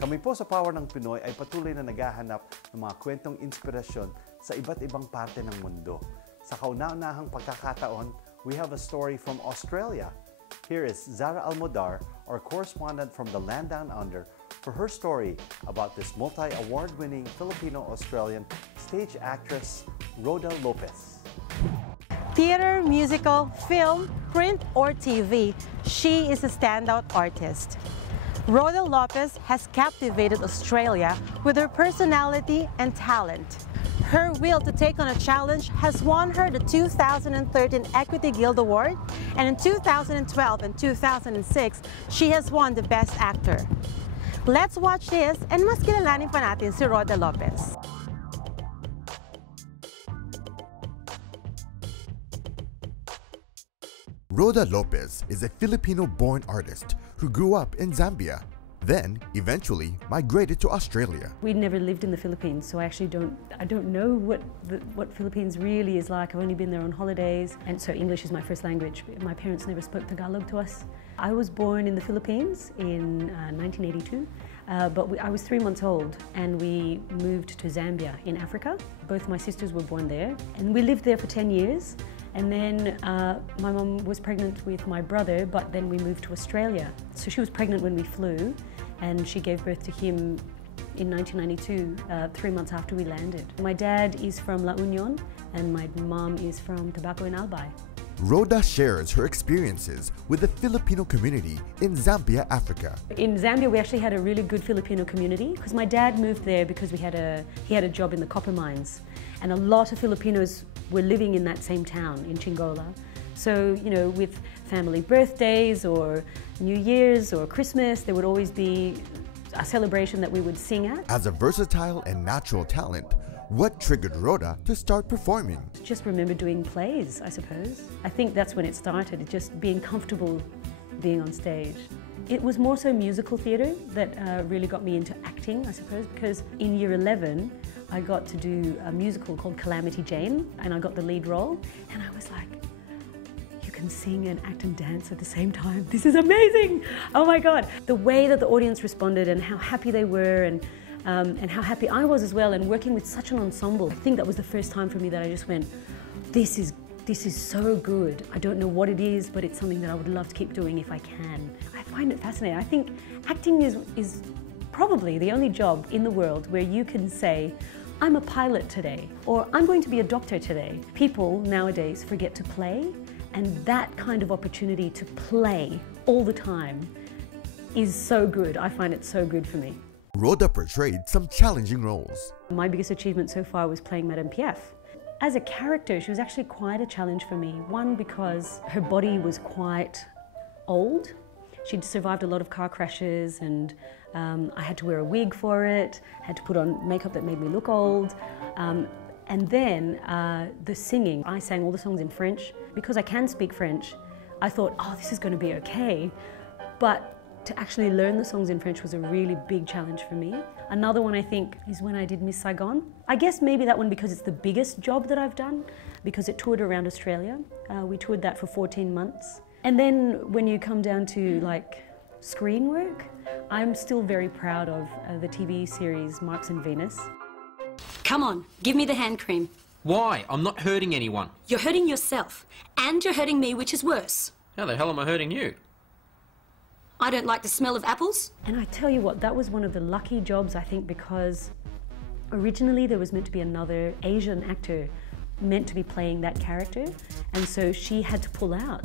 Kami po sa Power ng Pinoy ay patuloy na naghahanap ng mga kwentong inspirasyon sa iba't ibang parte ng mundo. Sa kauna-unahang pagkakataon, we have a story from Australia. Here is Zara Almodar, our correspondent from the land down under, for her story about this multi-award-winning Filipino-Australian stage actress, Rhoda Lopez. Theater, musical, film, print, or TV, she is a standout artist. Rhoda Lopez has captivated Australia with her personality and talent. Her will to take on a challenge has won her the 2013 Equity Guild Award, and in 2012 and 2006, she has won the Best Actor. Let's watch this and mas kilalanin pa natin si Rhoda Lopez. Rhoda Lopez is a Filipino-born artist who grew up in Zambia, then eventually migrated to Australia. We never lived in the Philippines, so I actually don't know what Philippines really is like. I've only been there on holidays, and so English is my first language. My parents never spoke Tagalog to us. I was born in the Philippines in 1982, but I was 3 months old and we moved to Zambia in Africa. Both my sisters were born there, and we lived there for 10 years. And then my mum was pregnant with my brother, but then we moved to Australia. So she was pregnant when we flew, and she gave birth to him in 1992, 3 months after we landed. My dad is from La Union, and my mum is from Tabaco in Albay. Rhoda shares her experiences with the Filipino community in Zambia, Africa. In Zambia, we actually had a really good Filipino community because my dad moved there because he had a job in the copper mines, and a lot of Filipinos were living in that same town in Chingola. So, you know, with family birthdays or New Year's or Christmas, there would always be a celebration that we would sing at. As a versatile and natural talent, what triggered Rhoda to start performing? Just remember doing plays, I suppose. I think that's when it started, just being comfortable being on stage. It was more so musical theatre that really got me into acting, I suppose, because in year 11, I got to do a musical called Calamity Jane, and I got the lead role, and I was like, you can sing and act and dance at the same time. This is amazing! Oh my God. The way that the audience responded and how happy they were, and how happy I was as well, and working with such an ensemble. I think that was the first time for me that I just went, this is so good. I don't know what it is, but it's something that I would love to keep doing if I can. I find it fascinating. I think acting is probably the only job in the world where you can say, I'm a pilot today, or I'm going to be a doctor today. People nowadays forget to play, and that kind of opportunity to play all the time is so good. I find it so good for me. Rhoda portrayed some challenging roles. My biggest achievement so far was playing Madame Piaf. As a character, she was actually quite a challenge for me. One, because her body was quite old. She'd survived a lot of car crashes, and I had to wear a wig for it, had to put on makeup that made me look old. And then the singing. I sang all the songs in French. Because I can speak French, I thought, oh, this is going to be okay. But to actually learn the songs in French was a really big challenge for me. Another one, I think, is when I did Miss Saigon. I guess maybe that one because it's the biggest job that I've done, because it toured around Australia. We toured that for 14 months. And then when you come down to like screen work, I'm still very proud of the TV series Marks and Venus. Come on, give me the hand cream. Why? I'm not hurting anyone. You're hurting yourself, and you're hurting me, which is worse. How the hell am I hurting you? I don't like the smell of apples. And I tell you what, that was one of the lucky jobs, I think, because originally there was meant to be another Asian actor meant to be playing that character, and so she had to pull out.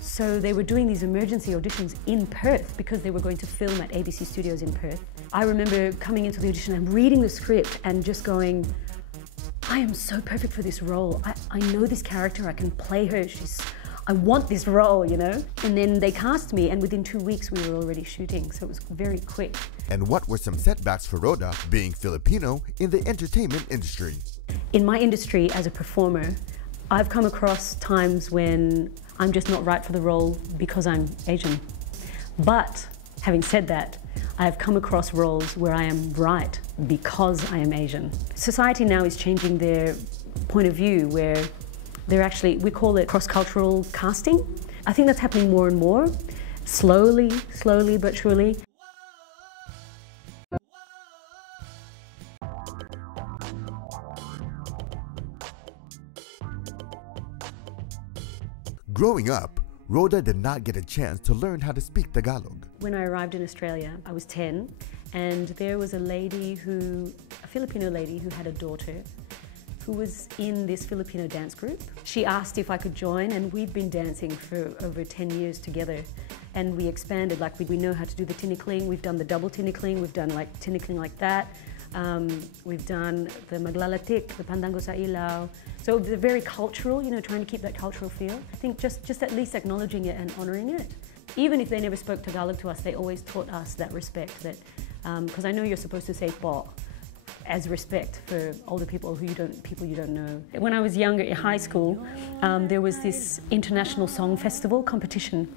So they were doing these emergency auditions in Perth because they were going to film at ABC Studios in Perth. I remember coming into the audition and reading the script and just going, I am so perfect for this role. I know this character, I can play her, I want this role, you know? And then they cast me, and within 2 weeks we were already shooting, so it was very quick. And what were some setbacks for Rhoda being Filipino in the entertainment industry? In my industry as a performer, I've come across times when I'm just not right for the role because I'm Asian. But having said that, I have come across roles where I am right because I am Asian. Society now is changing their point of view, where they're actually, we call it cross-cultural casting. I think that's happening more and more, slowly but surely. Growing up, Rhoda did not get a chance to learn how to speak Tagalog. When I arrived in Australia, I was 10, and there was a Filipino lady who had a daughter who was in this Filipino dance group. She asked if I could join, and we'd been dancing for over 10 years together. And we expanded, like we know how to do the tinikling, we've done the double tinikling, we've done like tinikling like that. We've done the maglalatik, the pandango sa ilaw. So they're very cultural, you know, trying to keep that cultural feel. I think just at least acknowledging it and honoring it. Even if they never spoke Tagalog to us, they always taught us that respect, that, because I know you're supposed to say po as respect for older people people you don't know. When I was younger, in high school, there was this international song festival competition.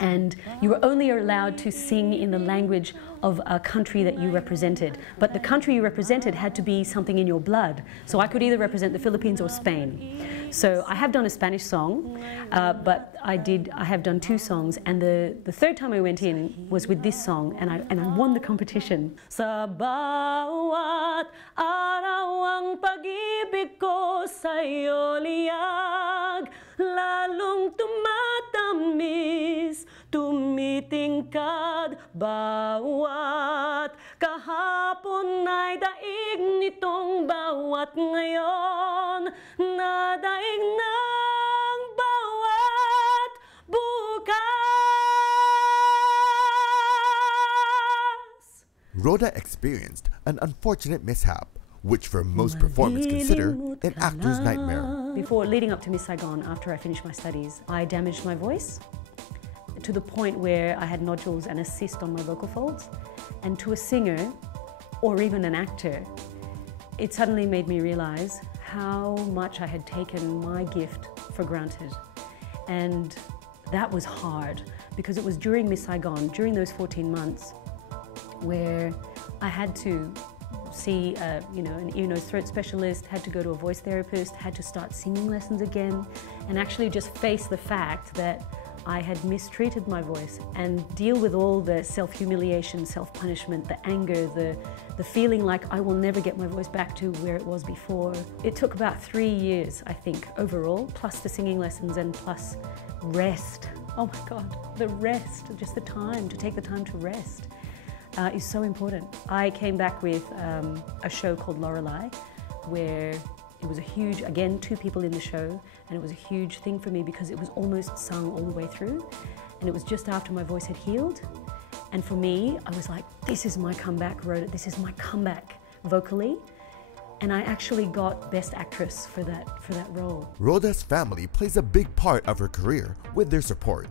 And you were only allowed to sing in the language of a country that you represented. But the country you represented had to be something in your blood. So I could either represent the Philippines or Spain. So I have done a Spanish song, but I have done 2 songs. And the third time I went in was with this song, and I won the competition. Sa bawat araw ang pag-ibig ko sa'yo liyag, lalong tumatamis, tumitingkad, bawat kahapon ay daig nitong bawat ngayon, nadaig ng bawat bukas. Rhoda experienced an unfortunate mishap, which for most performers consider an actor's nightmare. Before leading up to Miss Saigon, after I finished my studies, I damaged my voice to the point where I had nodules and a cyst on my vocal folds. And to a singer, or even an actor, it suddenly made me realize how much I had taken my gift for granted. And that was hard, because it was during Miss Saigon, during those 14 months, where I had to see an ear, nose, throat specialist, had to go to a voice therapist, had to start singing lessons again, and actually just face the fact that I had mistreated my voice and deal with all the self-humiliation, self-punishment, the anger, the feeling like I will never get my voice back to where it was before. It took about 3 years, I think, overall, plus the singing lessons and plus rest. Oh my God, the rest, just the time, to take the time to rest. Is so important. I came back with a show called Lorelei, where it was a huge, again, 2 people in the show, and it was a huge thing for me because it was almost sung all the way through, and it was just after my voice had healed. And for me, I was like, this is my comeback, Rhoda, this is my comeback vocally. And I actually got Best Actress for that role. Rhoda's family plays a big part of her career with their support.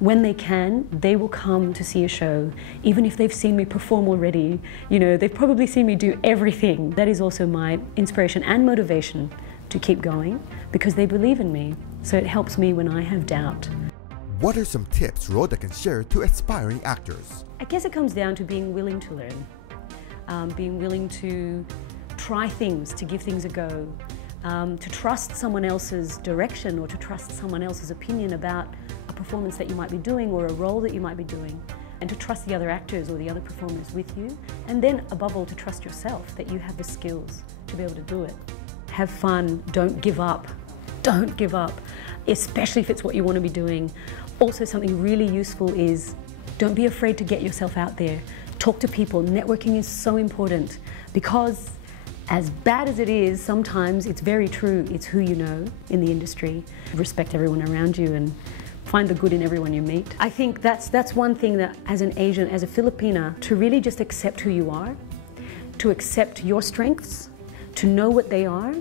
When they can, they will come to see a show, even if they've seen me perform already. You know, they've probably seen me do everything. That is also my inspiration and motivation to keep going, because they believe in me. So it helps me when I have doubt. What are some tips Rhoda can share to aspiring actors? I guess it comes down to being willing to learn, being willing to try things, to give things a go, to trust someone else's direction or to trust someone else's opinion about a performance that you might be doing or a role that you might be doing, and to trust the other actors or the other performers with you, and then above all to trust yourself that you have the skills to be able to do it. Have fun, don't give up. Don't give up, especially if it's what you want to be doing. Also, something really useful is don't be afraid to get yourself out there. Talk to people. Networking is so important, because as bad as it is, sometimes it's very true. It's who you know in the industry. Respect everyone around you and find the good in everyone you meet. I think that's one thing that, as an Asian, as a Filipina, to really just accept who you are, to accept your strengths, to know what they are,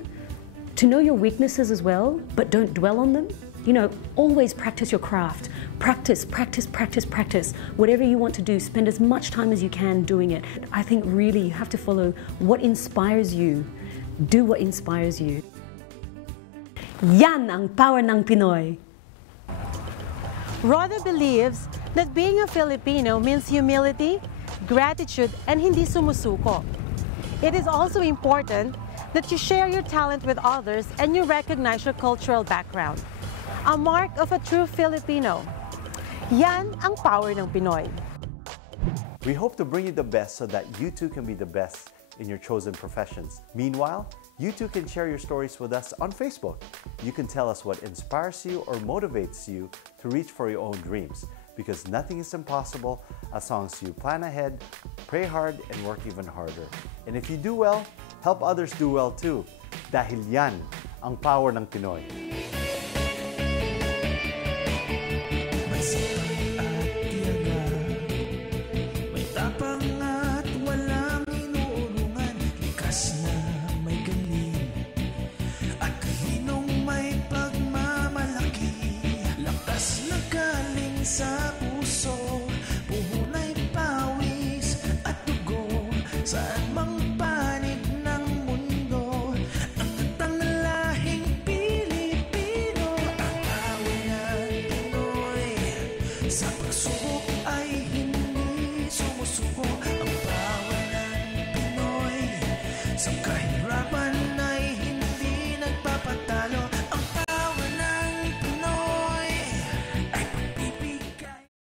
to know your weaknesses as well, but don't dwell on them. You know, always practice your craft. Practice, practice, practice, practice. Whatever you want to do, spend as much time as you can doing it. I think really you have to follow what inspires you. Do what inspires you. Yan ang power ng Pinoy. Roda believes that being a Filipino means humility, gratitude, and hindi sumusuko. It is also important that you share your talent with others and you recognize your cultural background. A mark of a true Filipino. Yan ang power ng Pinoy. We hope to bring you the best so that you too can be the best in your chosen professions. Meanwhile, You too can share your stories with us on Facebook. You can tell us what inspires you or motivates you to reach for your own dreams, because nothing is impossible as long as you plan ahead, pray hard, and work even harder. And if you do well, help others do well too. Dahil yan ang power ng Pinoy. Sa puso, puhunay pawis at dugo. Saan mang panig ng mundo, ang tatang lahing Pilipino. Ang awit ng Pinoy, sa pagsubok ay hindi sumusuko. Ang power ng Pinoy, sa